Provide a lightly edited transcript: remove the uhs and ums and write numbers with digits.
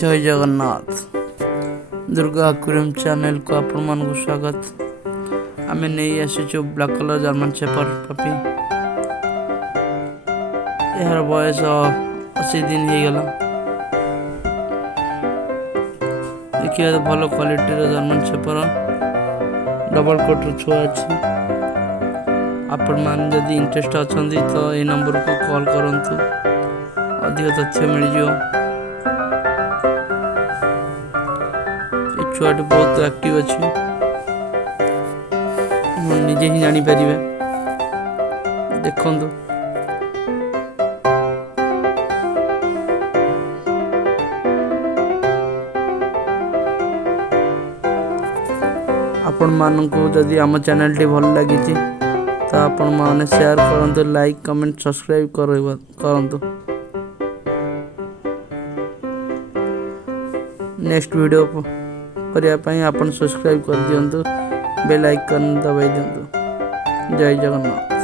जय Jagannath. Durga aquarium channel को आपण मान को स्वागत। आम नहीं आसीचु black colour German shepherd puppy. यार बयस 80 दिन हो गला। देखिए तो भल quality German shepherd double coat छुआ अच्छी। आपण मान जदि इंटरेस्ट अच्छा तो ये नंबर को कॉल करंतु, अधिक तथ्य मिल जाओ। छुआटी बहुत एक्टिव अच्छी, निजे ही जानी पारे। देखो आपण मानू जदि आम चैनल टी भल लगी तो आपण माने शेयर करंतु, लाइक कमेंट सब्सक्राइब करंतु। नेक्स्ट वीडियो करने आप सब्सक्राइब कर दिंतु, बेल आइकन दबाई दिंतु। जय जगन्नाथ।